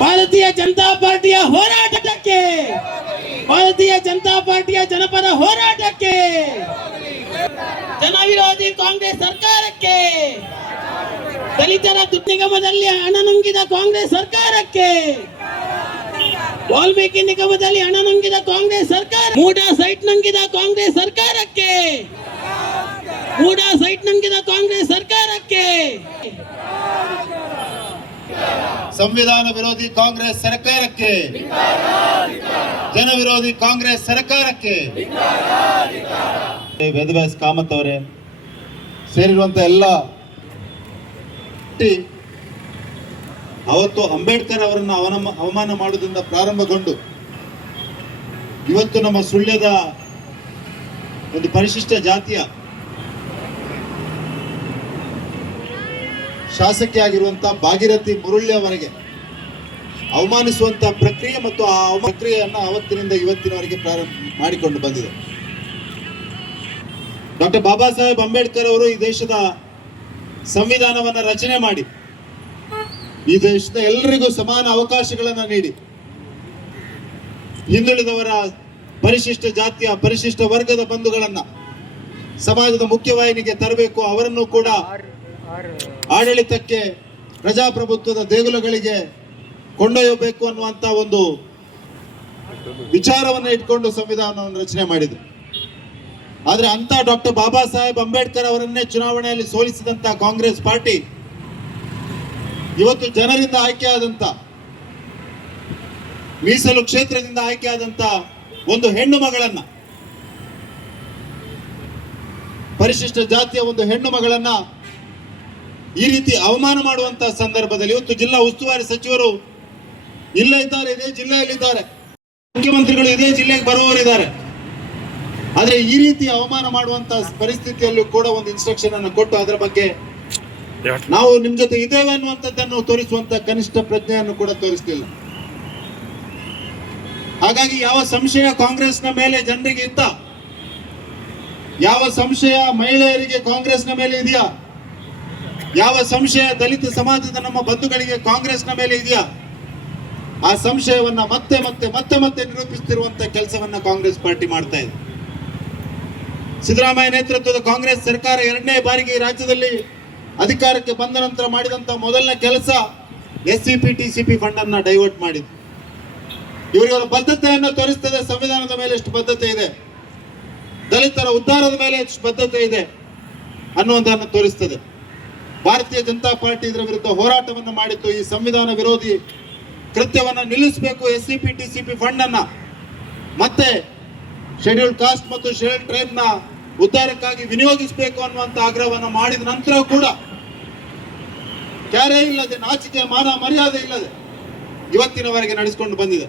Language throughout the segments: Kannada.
ಭಾರತೀಯ ಜನತಾ ಪಾರ್ಟಿಯ ಹೋರಾಟಕ್ಕೆ, ಭಾರತೀಯ ಜನತಾ ಪಾರ್ಟಿಯ ಜನಪರ ಹೋರಾಟಕ್ಕೆ, ಜನವಿರೋಧಿ ಕಾಂಗ್ರೆಸ್ ಸರ್ಕಾರಕ್ಕೆ, ದಲಿತರ ದುರ್ನಿಗಮದಲ್ಲಿ ಹಣ ನುಂಗಿದ ಕಾಂಗ್ರೆಸ್ ಸರ್ಕಾರಕ್ಕೆ, ವಾಲ್ಮೀಕಿ ನಿಗಮದಲ್ಲಿ ಹಣ ನುಂಗಿದ ಕಾಂಗ್ರೆಸ್ ಸರ್ಕಾರ, ಮೂಡಾ ಸೈಟ್ ನುಂಗಿದ ಕಾಂಗ್ರೆಸ್ ಸರ್ಕಾರಕ್ಕೆ, ಮೂಡಾ ಸೈಟ್ ನುಂಗಿದ ಕಾಂಗ್ರೆಸ್ ಸರ್ಕಾರಕ್ಕೆ, ಸಂವಿಧಾನ ವಿರೋಧಿ ಕಾಂಗ್ರೆಸ್ ಸರ್ಕಾರಕ್ಕೆ, ಜನ ವಿರೋಧಿ ಕಾಂಗ್ರೆಸ್ ಸರ್ಕಾರಕ್ಕೆ, ವೇದವ್ಯಾಸ್ ಕಾಮತ್ ಅವರೇ ಸೇರಿರುವಂತ ಎಲ್ಲ ಅವತ್ತು ಅಂಬೇಡ್ಕರ್ ಅವರನ್ನು ಅವಮಾನ ಮಾಡುವುದರಿಂದ ಪ್ರಾರಂಭಗೊಂಡು ಇವತ್ತು ನಮ್ಮ ಸುಳ್ಯದ ಒಂದು ಪರಿಶಿಷ್ಟ ಜಾತಿಯ ಶಾಸಕಿ ಆಗಿರುವಂತ ಭಾಗೀರಥಿ ಮುರುಳ್ಳಿಯವರೆಗೆ ಅವಮಾನಿಸುವಂತ ಪ್ರಕ್ರಿಯೆ ಮತ್ತು ಆ ಪ್ರಕ್ರಿಯೆಯನ್ನು ಅವತ್ತಿನಿಂದ ಇವತ್ತಿನವರೆಗೆ ಪ್ರಾರಂಭ ಮಾಡಿಕೊಂಡು ಬಂದಿದೆ. ಡಾಕ್ಟರ್ ಬಾಬಾ ಸಾಹೇಬ್ ಅಂಬೇಡ್ಕರ್ ಅವರು ಈ ದೇಶದ ಸಂವಿಧಾನವನ್ನು ರಚನೆ ಮಾಡಿ ಈ ದೇಶದ ಎಲ್ಲರಿಗೂ ಸಮಾನ ಅವಕಾಶಗಳನ್ನು ನೀಡಿ ಹಿಂದುಳಿದವರ ಪರಿಶಿಷ್ಟ ಜಾತಿಯ ಪರಿಶಿಷ್ಟ ವರ್ಗದ ಬಂಧುಗಳನ್ನ ಸಮಾಜದ ಮುಖ್ಯವಾಹಿನಿಗೆ ತರಬೇಕು, ಅವರನ್ನು ಕೂಡ ಆಡಳಿತಕ್ಕೆ ಪ್ರಜಾಪ್ರಭುತ್ವದ ದೇಗುಲಗಳಿಗೆ ಕೊಂಡೊಯ್ಯಬೇಕು ಅನ್ನುವಂತ ಒಂದು ವಿಚಾರವನ್ನು ಇಟ್ಕೊಂಡು ಸಂವಿಧಾನವನ್ನು ರಚನೆ ಮಾಡಿದೆ. ಆದ್ರೆ ಅಂತ ಡಾಕ್ಟರ್ ಬಾಬಾ ಸಾಹೇಬ್ ಅಂಬೇಡ್ಕರ್ ಅವರನ್ನೇ ಚುನಾವಣೆಯಲ್ಲಿ ಸೋಲಿಸಿದಂತ ಕಾಂಗ್ರೆಸ್ ಪಾರ್ಟಿ ಇವತ್ತು ಜನರಿಂದ ಆಯ್ಕೆಯಾದಂತ ಮೀಸಲು ಕ್ಷೇತ್ರದಿಂದ ಆಯ್ಕೆಯಾದಂತ ಒಂದು ಹೆಣ್ಣು ಮಗಳನ್ನ, ಪರಿಶಿಷ್ಟ ಜಾತಿಯ ಒಂದು ಹೆಣ್ಣು ಮಗಳನ್ನ ಈ ರೀತಿ ಅವಮಾನ ಮಾಡುವಂತ ಸಂದರ್ಭದಲ್ಲಿ ಇವತ್ತು ಜಿಲ್ಲಾ ಉಸ್ತುವಾರಿ ಸಚಿವರು ಇಲ್ಲೇ ಇದ್ದಾರೆ, ಇದೇ ಜಿಲ್ಲೆಯಲ್ಲಿದ್ದಾರೆ, ಮುಖ್ಯಮಂತ್ರಿಗಳು ಇದೇ ಜಿಲ್ಲೆಗೆ ಬರುವವರಿದ್ದಾರೆ. ಆದ್ರೆ ಈ ರೀತಿ ಅವಮಾನ ಮಾಡುವಂತ ಪರಿಸ್ಥಿತಿಯಲ್ಲೂ ಕೂಡ ಒಂದು ಇನ್ಸ್ಟ್ರಕ್ಷನ್ ಅನ್ನು ಕೊಟ್ಟು ಅದರ ಬಗ್ಗೆ ನಾವು ನಿಮ್ ಜೊತೆ ಇದ್ದೇವೆ ಅನ್ನುವಂಥದ್ದನ್ನು ತೋರಿಸುವಂತ ಕನಿಷ್ಠ ಪ್ರಜ್ಞೆಯನ್ನು ಕೂಡ ತೋರಿಸಲಿಲ್ಲ. ಹಾಗಾಗಿ ಯಾವ ಸಂಶಯ ಕಾಂಗ್ರೆಸ್ನ ಮೇಲೆ ಜನರಿಗೆ ಇತ್ತ, ಯಾವ ಸಂಶಯ ಮಹಿಳೆಯರಿಗೆ ಕಾಂಗ್ರೆಸ್ನ ಮೇಲೆ ಇದೆಯಾ, ಯಾವ ಸಂಶಯ ದಲಿತ ಸಮಾಜದ ನಮ್ಮ ಬಂಧುಗಳಿಗೆ ಕಾಂಗ್ರೆಸ್ನ ಮೇಲೆ ಇದೆಯಾ, ಆ ಸಂಶಯವನ್ನ ಮತ್ತೆ ಮತ್ತೆ ಮತ್ತೆ ಮತ್ತೆ ನಿರೂಪಿಸುತ್ತಿರುವಂತ ಕೆಲಸವನ್ನ ಕಾಂಗ್ರೆಸ್ ಪಾರ್ಟಿ ಮಾಡ್ತಾ ಇದೆ. ಸಿದ್ದರಾಮಯ್ಯ ನೇತೃತ್ವದ ಕಾಂಗ್ರೆಸ್ ಸರ್ಕಾರ ಎರಡನೇ ಬಾರಿಗೆ ಈ ರಾಜ್ಯದಲ್ಲಿ ಅಧಿಕಾರಕ್ಕೆ ಬಂದ ನಂತರ ಮಾಡಿದಂತ ಮೊದಲನೇ ಕೆಲಸ SCP TCP ಫಂಡ್ ಅನ್ನ ಡೈವರ್ಟ್ ಮಾಡಿದ್ರು. ಇವರ ಬದ್ಧತೆಯನ್ನು ತೋರಿಸ್ತದೆ, ಸಂವಿಧಾನದ ಮೇಲೆ ಎಷ್ಟು ಬದ್ಧತೆ ಇದೆ, ದಲಿತರ ಉದ್ಧಾರದ ಮೇಲೆ ಎಷ್ಟು ಬದ್ಧತೆ ಇದೆ ಅನ್ನುವುದನ್ನು ತೋರಿಸ್ತದೆ. ಭಾರತೀಯ ಜನತಾ ಪಾರ್ಟಿ ಇದರ ವಿರುದ್ಧ ಹೋರಾಟವನ್ನು ಮಾಡಿತ್ತು. ಈ ಸಂವಿಧಾನ ವಿರೋಧಿ ಕೃತ್ಯವನ್ನು ನಿಲ್ಲಿಸಬೇಕು, SCP TCP ಫಂಡ್ ಅನ್ನ ಮತ್ತೆ ಶೆಡ್ಯೂಲ್ಡ್ ಕಾಸ್ಟ್ ಮತ್ತು ಶೆಡ್ಯೂಲ್ಡ್ ಟ್ರೈಬ್ ನ ಉದ್ಧಾರಕ್ಕಾಗಿ ವಿನಿಯೋಗಿಸಬೇಕು ಅನ್ನುವಂತ ಆಗ್ರಹವನ್ನು ಮಾಡಿದ ನಂತರ ಕೂಡ ಕ್ಯಾರೆ ಇಲ್ಲದೆ, ನಾಚಿಕೆ ಮಾನ ಮರ್ಯಾದೆ ಇಲ್ಲದೆ ಇವತ್ತಿನವರೆಗೆ ನಡೆಸಿಕೊಂಡು ಬಂದಿದೆ.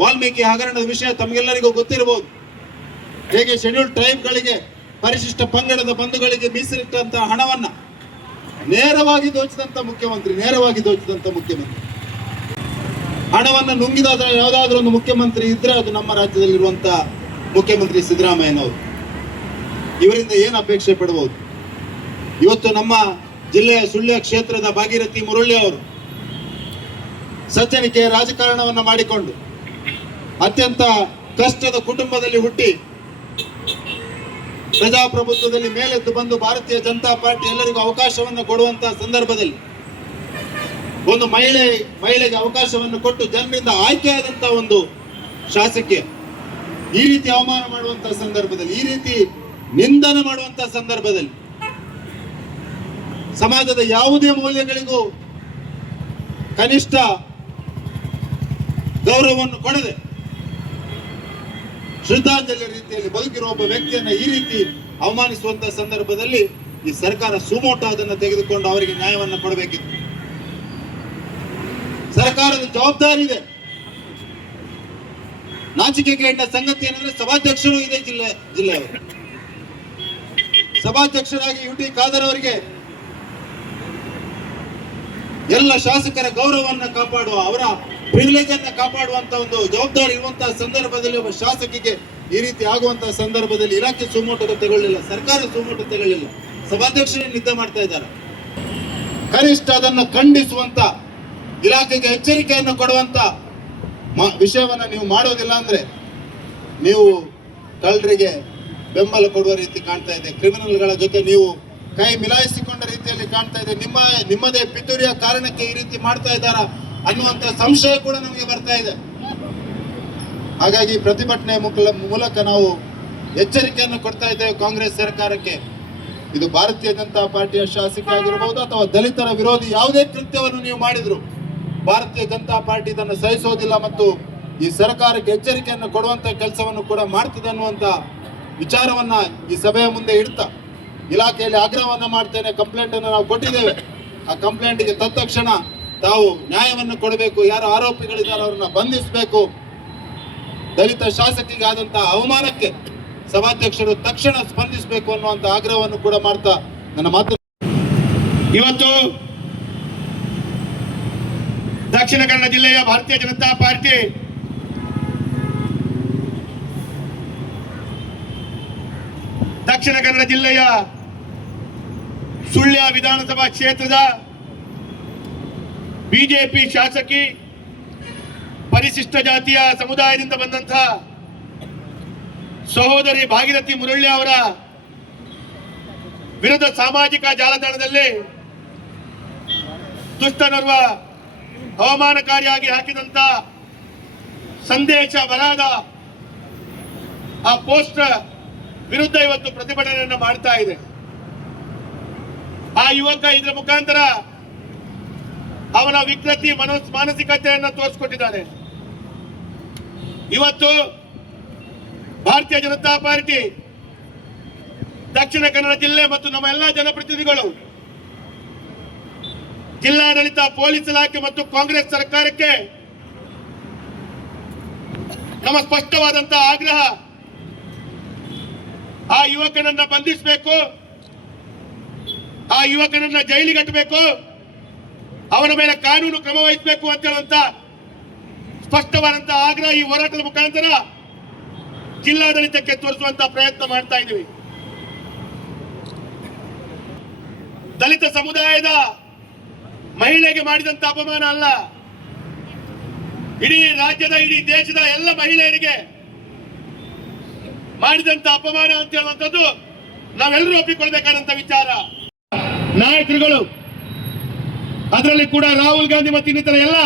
ವಾಲ್ಮೀಕಿ ಹಗರಣದ ವಿಷಯ ತಮಗೆಲ್ಲರಿಗೂ ಗೊತ್ತಿರಬಹುದು. ಹೇಗೆ ಶೆಡ್ಯೂಲ್ಡ್ ಟ್ರೈಬ್ಗಳಿಗೆ, ಪರಿಶಿಷ್ಟ ಪಂಗಡದ ಬಂಧುಗಳಿಗೆ ಮೀಸಲಿಟ್ಟಂತಹ ಹಣವನ್ನ ನೇರವಾಗಿ ದೋಚಿದಂತ ಮುಖ್ಯಮಂತ್ರಿ, ಹಣವನ್ನು ನುಂಗಿದ ಯಾವುದಾದ್ರೂ ಒಂದು ಮುಖ್ಯಮಂತ್ರಿ ಇದ್ರೆ ಅದು ನಮ್ಮ ರಾಜ್ಯದಲ್ಲಿರುವಂತಹ ಮುಖ್ಯಮಂತ್ರಿ ಸಿದ್ದರಾಮಯ್ಯನವರು. ಇವರಿಂದ ಏನು ಅಪೇಕ್ಷೆ ಪಡಬಹುದು? ಇವತ್ತು ನಮ್ಮ ಜಿಲ್ಲೆಯ ಸುಳ್ಯ ಕ್ಷೇತ್ರದ ಭಾಗೀರಥಿ ಮುರುಳ್ಳಿ ಅವರು ಸಜ್ಜನಿಕೆ ರಾಜಕಾರಣವನ್ನು ಮಾಡಿಕೊಂಡು ಅತ್ಯಂತ ಕಷ್ಟದ ಕುಟುಂಬದಲ್ಲಿ ಹುಟ್ಟಿ ಪ್ರಜಾಪ್ರಭುತ್ವದಲ್ಲಿ ಮೇಲೆದ್ದು ಬಂದು ಭಾರತೀಯ ಜನತಾ ಪಾರ್ಟಿ ಎಲ್ಲರಿಗೂ ಅವಕಾಶವನ್ನು ಕೊಡುವಂತಹ ಸಂದರ್ಭದಲ್ಲಿ ಒಂದು ಮಹಿಳೆಗೆ ಅವಕಾಶವನ್ನು ಕೊಟ್ಟು ಜನರಿಂದ ಆಯ್ಕೆಯಾದಂತಹ ಒಂದು ಶಾಸಕಿ ಈ ರೀತಿ ಅವಮಾನ ಮಾಡುವಂತಹ ಸಂದರ್ಭದಲ್ಲಿ, ಈ ರೀತಿ ನಿಂದನೆ ಮಾಡುವಂತಹ ಸಂದರ್ಭದಲ್ಲಿ ಸಮಾಜದ ಯಾವುದೇ ಮೌಲ್ಯಗಳಿಗೂ ಕನಿಷ್ಠ ಗೌರವವನ್ನು ಕೊಡದೆ ಶ್ರದ್ಧಾಂಜಲಿ ರೀತಿಯಲ್ಲಿ ಬದುಕಿರುವ ಒಬ್ಬ ವ್ಯಕ್ತಿಯನ್ನ ಈ ರೀತಿ ಅವಮಾನಿಸುವಂತಹ ಸಂದರ್ಭದಲ್ಲಿ ಈ ಸರ್ಕಾರ ಸುಮೋಟೋ ಅದನ್ನು ತೆಗೆದುಕೊಂಡು ಅವರಿಗೆ ನ್ಯಾಯವನ್ನು ಕೊಡಬೇಕಿತ್ತು. ಸರ್ಕಾರದ ಜವಾಬ್ದಾರಿ ಇದೆ. ನಾಚಿಕೆಗೇಡಿನ ಸಂಗತಿ ಏನಂದ್ರೆ ಸಭಾಧ್ಯಕ್ಷರು ಇದೇ ಜಿಲ್ಲೆಯವರು. ಸಭಾಧ್ಯಕ್ಷರಾಗಿ UT ಖಾದರ್ ಅವರಿಗೆ ಎಲ್ಲ ಶಾಸಕರ ಗೌರವವನ್ನು ಕಾಪಾಡುವ, ಅವರ ಪ್ರಿವಿಲೇಜ್ ಅನ್ನ ಕಾಪಾಡುವಂತ ಒಂದು ಜವಾಬ್ದಾರಿ ಇರುವಂತಹ ಸಂದರ್ಭದಲ್ಲಿ ಒಬ್ಬ ಶಾಸಕಿಗೆ ಈ ರೀತಿ ಆಗುವಂತಹ ಸಂದರ್ಭದಲ್ಲಿ ಇಲಾಖೆ ಸುಮೋಟೋ ತಗೊಳ್ಳಿಲ್ಲ, ಸರ್ಕಾರ ಸುಮೋಟೋ ತಗೊಳ್ಳಿಲ್ಲ, ಸಭಾಧ್ಯಕ್ಷರೇ ನಿದ್ದೆ ಮಾಡ್ತಾ ಇದ್ದಾರೆ. ಕನಿಷ್ಠ ಅದನ್ನು ಖಂಡಿಸುವಂತ ಇಲಾಖೆಗೆ ಎಚ್ಚರಿಕೆಯನ್ನು ಕೊಡುವಂತ ವಿಷಯವನ್ನ ನೀವು ಮಾಡೋದಿಲ್ಲ ಅಂದ್ರೆ ನೀವು ಕಳ್ಳರಿಗೆ ಬೆಂಬಲ ಕೊಡುವ ರೀತಿ ಕಾಣ್ತಾ ಇದೆ. ಕ್ರಿಮಿನಲ್ಗಳ ಜೊತೆ ನೀವು ಕೈ ಮಿಲಾಯಿಸಿಕೊಂಡ ರೀತಿಯಲ್ಲಿ ಕಾಣ್ತಾ ಇದೆ. ನಿಮ್ಮದೇ ಪಿತೂರಿಯ ಕಾರಣಕ್ಕೆ ಈ ರೀತಿ ಮಾಡ್ತಾ ಇದ್ದಾರಾ ಅನ್ನುವಂತ ಸಂಶಯ ಕೂಡ ನಮಗೆ ಬರ್ತಾ ಇದೆ. ಹಾಗಾಗಿ ಪ್ರತಿಭಟನೆ ಮೂಲಕ ನಾವು ಎಚ್ಚರಿಕೆಯನ್ನು ಕೊಡ್ತಾ ಇದ್ದೇವೆ ಕಾಂಗ್ರೆಸ್ ಸರ್ಕಾರಕ್ಕೆ. ಇದು ಭಾರತೀಯ ಜನತಾ ಪಾರ್ಟಿಯ ಶಾಸಕ ಆಗಿರಬಹುದು ಅಥವಾ ದಲಿತರ ವಿರೋಧಿ ಯಾವುದೇ ಕೃತ್ಯವನ್ನು ನೀವು ಮಾಡಿದ್ರು ಭಾರತೀಯ ಜನತಾ ಪಾರ್ಟಿ ಇದನ್ನು ಸಹಿಸೋದಿಲ್ಲ ಮತ್ತು ಈ ಸರ್ಕಾರಕ್ಕೆ ಎಚ್ಚರಿಕೆಯನ್ನು ಕೊಡುವಂತ ಕೆಲಸವನ್ನು ಕೂಡ ಮಾಡ್ತದೆ ಅನ್ನುವಂತ ವಿಚಾರವನ್ನ ಈ ಸಭೆಯ ಮುಂದೆ ಇಡ್ತಾ ಇಲಾಖೆಯಲ್ಲಿ ಆಗ್ರಹವನ್ನ ಮಾಡ್ತೇನೆ. ಕಂಪ್ಲೇಂಟ್ ಅನ್ನು ನಾವು ಕೊಟ್ಟಿದ್ದೇವೆ. ಆ ಕಂಪ್ಲೇಂಟ್ಗೆ ತತ್ಕ್ಷಣ ತಾವು ನ್ಯಾಯವನ್ನು ಕೊಡಬೇಕು. ಯಾರು ಆರೋಪಿಗಳಿದ್ದಾರೆ ಅವರನ್ನ ಬಂಧಿಸಬೇಕು. ದಲಿತ ಶಾಸಕಿಗೆ ಆದಂತಹ ಅವಮಾನಕ್ಕೆ ಸಭಾಧ್ಯಕ್ಷರು ತಕ್ಷಣ ಸ್ಪಂದಿಸಬೇಕು ಅನ್ನುವಂತ ಆಗ್ರಹವನ್ನು ಕೂಡ ಮಾಡ್ತಾ ನನ್ನ ಮಾತು. ಇವತ್ತು ದಕ್ಷಿಣ ಕನ್ನಡ ಜಿಲ್ಲೆಯ ಭಾರತೀಯ ಜನತಾ ಪಾರ್ಟಿ ದಕ್ಷಿಣ ಕನ್ನಡ ಜಿಲ್ಲೆಯ ಸುಳ್ಯ ವಿಧಾನಸಭಾ ಕ್ಷೇತ್ರದ ಬಿಜೆಪಿ ಶಾಸಕಿ ಪರಿಶಿಷ್ಟ ಜಾತಿಯ ಸಮುದಾಯದಿಂದ ಬಂದಂತಹ ಸಹೋದರಿ ಭಾಗೀರಥಿ ಮುರಳ್ಳಿ ಅವರ ವಿರುದ್ಧ ಸಾಮಾಜಿಕ ಜಾಲತಾಣದಲ್ಲಿ ದುಷ್ಟನರ್ವ ಅವಮಾನಕಾರಿಯಾಗಿ ಹಾಕಿದಂತ ಸಂದೇಶ ಬರದ ಆ ಪೋಸ್ಟ್ ವಿರುದ್ಧ ಇವತ್ತು ಪ್ರತಿಭಟನೆಯನ್ನು ಮಾಡ್ತಾ ಇದೆ. ಆ ಯುವಕ ಇದರ ಮುಖಾಂತರ ಅವನ ವಿಕೃತಿ ಮಾನಸಿಕತೆಯನ್ನು ತೋರಿಸಿಕೊಟ್ಟಿದ್ದಾನೆ. ಇವತ್ತು ಭಾರತೀಯ ಜನತಾ ಪಾರ್ಟಿ ದಕ್ಷಿಣ ಕನ್ನಡ ಜಿಲ್ಲೆ ಮತ್ತು ನಮ್ಮ ಎಲ್ಲಾ ಜನಪ್ರತಿನಿಧಿಗಳು ಜಿಲ್ಲಾಡಳಿತ, ಪೊಲೀಸ್ ಇಲಾಖೆ ಮತ್ತು ಕಾಂಗ್ರೆಸ್ ಸರ್ಕಾರಕ್ಕೆ ನಮ್ಮ ಸ್ಪಷ್ಟವಾದಂತಹ ಆಗ್ರಹ, ಆ ಯುವಕನನ್ನ ಬಂಧಿಸಬೇಕು, ಆ ಯುವಕನನ್ನ ಜೈಲಿಗೆ ಕಟ್ಟಬೇಕು, ಅವನ ಮೇಲೆ ಕಾನೂನು ಕ್ರಮ ವಹಿಸಬೇಕು ಅಂತ ಹೇಳುವಂತ ಸ್ಪಷ್ಟವಾದಂತಹ ಆಗ್ರಹ ಈ ಹೋರಾಟದ ಮುಖಾಂತರ ಜಿಲ್ಲಾಡಳಿತಕ್ಕೆ ತೋರಿಸುವಂತ ಪ್ರಯತ್ನ ಮಾಡ್ತಾ ಇದ್ದೀವಿ. ದಲಿತ ಸಮುದಾಯದ ಮಹಿಳೆಗೆ ಮಾಡಿದಂತ ಅಪಮಾನ ಅಲ್ಲ, ಇಡೀ ರಾಜ್ಯದ, ಇಡೀ ದೇಶದ ಎಲ್ಲ ಮಹಿಳೆಯರಿಗೆ ಮಾಡಿದಂತ ಅಪಮಾನ ಅಂತ ಹೇಳುವಂಥದ್ದು ನಾವೆಲ್ಲರೂ ಒಪ್ಪಿಕೊಳ್ಬೇಕಾದಂತ ವಿಚಾರ. ನಾಯಕರುಗಳು, ಅದರಲ್ಲಿ ಕೂಡ ರಾಹುಲ್ ಗಾಂಧಿ ಮತ್ತು ಇನ್ನಿತರ ಎಲ್ಲ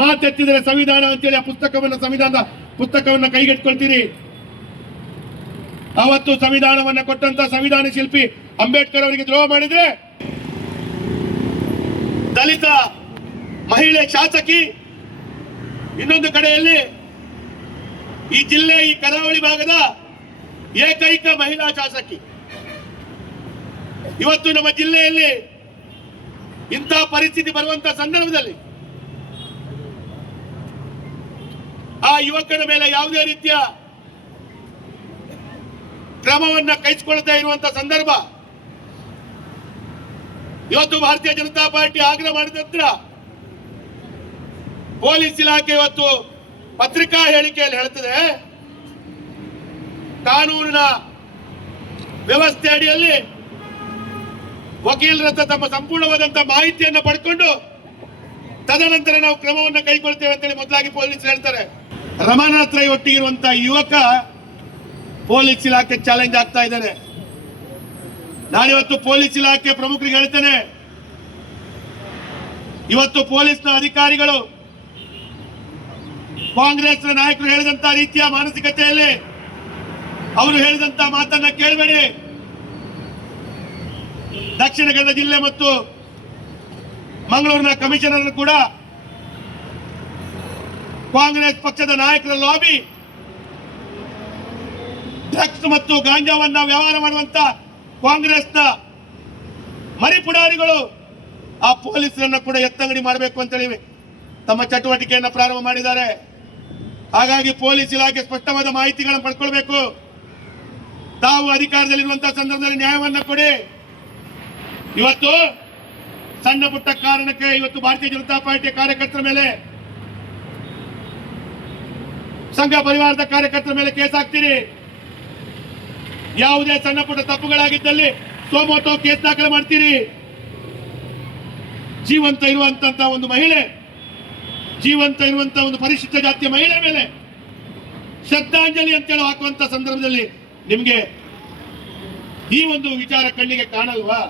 ಮಾತೆತ್ತಿದರೆ ಸಂವಿಧಾನ ಅಂತೇಳಿ ಆ ಸಂವಿಧಾನದ ಪುಸ್ತಕವನ್ನ ಕೈಗೆಟ್ಕೊಳ್ತೀರಿ. ಅವತ್ತು ಸಂವಿಧಾನವನ್ನ ಕೊಟ್ಟಂತ ಸಂವಿಧಾನ ಶಿಲ್ಪಿ ಅಂಬೇಡ್ಕರ್ ಅವರಿಗೆ ದ್ರೋಹ ಮಾಡಿದ್ರೆ ದಲಿತ ಮಹಿಳೆ ಶಾಸಕಿ, ಇನ್ನೊಂದು ಕಡೆಯಲ್ಲಿ ಈ ಜಿಲ್ಲೆ, ಈ ಕರಾವಳಿ ಭಾಗದ ಏಕೈಕ ಮಹಿಳಾ ಶಾಸಕಿ. ಇವತ್ತು ನಮ್ಮ ಜಿಲ್ಲೆಯಲ್ಲಿ ಇಂತಹ ಪರಿಸ್ಥಿತಿ ಬರುವಂತ ಸಂದರ್ಭದಲ್ಲಿ ಆ ಯುವಕನ ಮೇಲೆ ಯಾವುದೇ ರೀತಿಯ ಕ್ರಮವನ್ನ ಕೈಗೊಳ್ಳದೇ ಇರುವಂತ ಸಂದರ್ಭ, ಇವತ್ತು ಭಾರತೀಯ ಜನತಾ ಪಾರ್ಟಿ ಆಗ್ರಹ ಮಾಡಿದ ನಂತರ ಪೊಲೀಸ್ ಇಲಾಖೆ ಇವತ್ತು ಪತ್ರಿಕಾ ಹೇಳಿಕೆಯಲ್ಲಿ ಹೇಳ್ತದೆ, ಕಾನೂನಿನ ವ್ಯವಸ್ಥೆ ಅಡಿಯಲ್ಲಿ ವಕೀಲರ ತಮ್ಮ ಸಂಪೂರ್ಣವಾದಂತಹ ಮಾಹಿತಿಯನ್ನು ಪಡ್ಕೊಂಡು ತದನಂತರ ನಾವು ಕ್ರಮವನ್ನು ಕೈಗೊಳ್ತೇವೆ ಅಂತೇಳಿ ಮೊದಲಾಗಿ ಪೊಲೀಸ್ ಹೇಳ್ತಾರೆ. ರಮನಾಥ್ ರೈ ಒಟ್ಟಿಗಿರುವಂತಹ ಯುವಕ ಪೊಲೀಸ್ ಇಲಾಖೆ ಚಾಲೆಂಜ್ ಆಗ್ತಾ ಇದ್ದಾನೆ. ನಾನಿವತ್ತು ಪೊಲೀಸ್ ಇಲಾಖೆ ಪ್ರಮುಖರಿಗೆ ಹೇಳ್ತೇನೆ, ಇವತ್ತು ಪೊಲೀಸ್ನ ಅಧಿಕಾರಿಗಳು ಕಾಂಗ್ರೆಸ್ ನಾಯಕರು ಹೇಳಿದಂತ ರೀತಿಯ ಮಾನಸಿಕತೆಯಲ್ಲಿ ಅವರು ಹೇಳಿದಂತ ಮಾತನ್ನ ಕೇಳಬೇಡಿ. ದಕ್ಷಿಣ ಕನ್ನಡ ಜಿಲ್ಲೆ ಮತ್ತು ಮಂಗಳೂರಿನ ಕಮಿಷನರ್ ಕೂಡ ಕಾಂಗ್ರೆಸ್ ಪಕ್ಷದ ನಾಯಕರ ಲಾಬಿ ಡ್ರಗ್ಸ್ ಮತ್ತು ಗಾಂಜಾವನ್ನ ವ್ಯವಹಾರ ಮಾಡುವಂತ ಕಾಂಗ್ರೆಸ್ನ ಮರಿಪುಡಾರಿಗಳು ಆ ಪೊಲೀಸರನ್ನ ಕೂಡ ಎತ್ತಂಗಡಿ ಮಾಡಬೇಕು ಅಂತ ಹೇಳಿ ತಮ್ಮ ಚಟುವಟಿಕೆಯನ್ನು ಪ್ರಾರಂಭ ಮಾಡಿದ್ದಾರೆ. ಹಾಗಾಗಿ ಪೊಲೀಸ್ ಇಲಾಖೆ ಸ್ಪಷ್ಟವಾದ ಮಾಹಿತಿಗಳನ್ನು ಪಡ್ಕೊಳ್ಬೇಕು. ತಾವು ಅಧಿಕಾರದಲ್ಲಿರುವಂತಹ ಸಂದರ್ಭದಲ್ಲಿ ನ್ಯಾಯವನ್ನ ಕೊಡಿ. ಇವತ್ತು ಸಣ್ಣ ಪುಟ್ಟ ಕಾರಣಕ್ಕೆ ಇವತ್ತು ಭಾರತೀಯ ಜನತಾ ಪಾರ್ಟಿಯ ಕಾರ್ಯಕರ್ತರ ಮೇಲೆ, ಸಂಘ ಪರಿವಾರದ ಕಾರ್ಯಕರ್ತರ ಮೇಲೆ ಕೇಸ್ ಹಾಕ್ತೀರಿ. ಯಾವುದೇ ಸಣ್ಣ ಪುಟ್ಟ ತಪ್ಪುಗಳಾಗಿದ್ದಲ್ಲಿ ಸೋಮೋಟೋ ಕೇಸ್ ದಾಖಲೆ ಮಾಡ್ತೀರಿ. ಜೀವಂತ ಇರುವಂತಹ ಒಂದು ಮಹಿಳೆ ಜೀವಂತ ಇರುವಂತ ಒಂದು ಪರಿಶಿಷ್ಟ ಜಾತಿಯ ಮಹಿಳೆ ಮೇಲೆ ಶ್ರದ್ಧಾಂಜಲಿ ಅಂತೇಳಿ ಹಾಕುವಂತ ಸಂದರ್ಭದಲ್ಲಿ ನಿಮ್ಗೆ ಈ ಒಂದು ವಿಚಾರ ಕಣ್ಣಿಗೆ ಕಾಣಲ್ವಾ?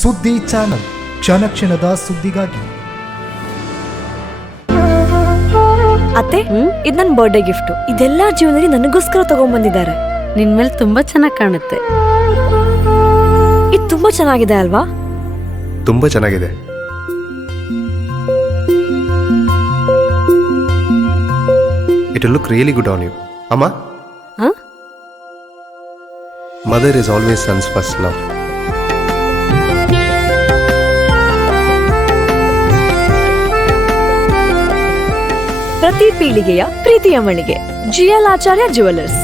ಸುದ್ದಿ ಚಾನಲ್, ಕ್ಷಣ ಕ್ಷಣದ ಸುದ್ದಿಗಾಗಿ. ಅತ್ತೆ, ಇದು ನನ್ನ ಬರ್ಡೇ ಗಿಫ್ಟ್. ಇದೆಲ್ಲ ಜೀವನದಲ್ಲಿ ನನಗೋಸ್ಕರ ತಗೊಂಡ್ಬಂದಿದ್ದಾರೆ. ನಿನ್ ಮೇಲೆ ತುಂಬಾ ಚೆನ್ನಾಗಿ ಕಾಣುತ್ತೆ. ಇದು ತುಂಬಾ ಚೆನ್ನಾಗಿದೆ ಅಲ್ವಾ? ತುಂಬಾ ಚೆನ್ನಾಗಿದೆ. It will look really good on you. Amma? Huh? Mother is always son's first love. ಪ್ರತಿ ಪೀಳಿಗೆಯ ಪ್ರೀತಿಯ ಮಳಿಗೆ GL ಆಚಾರ್ಯ ಜುವೆಲ್ಲರ್ಸ್.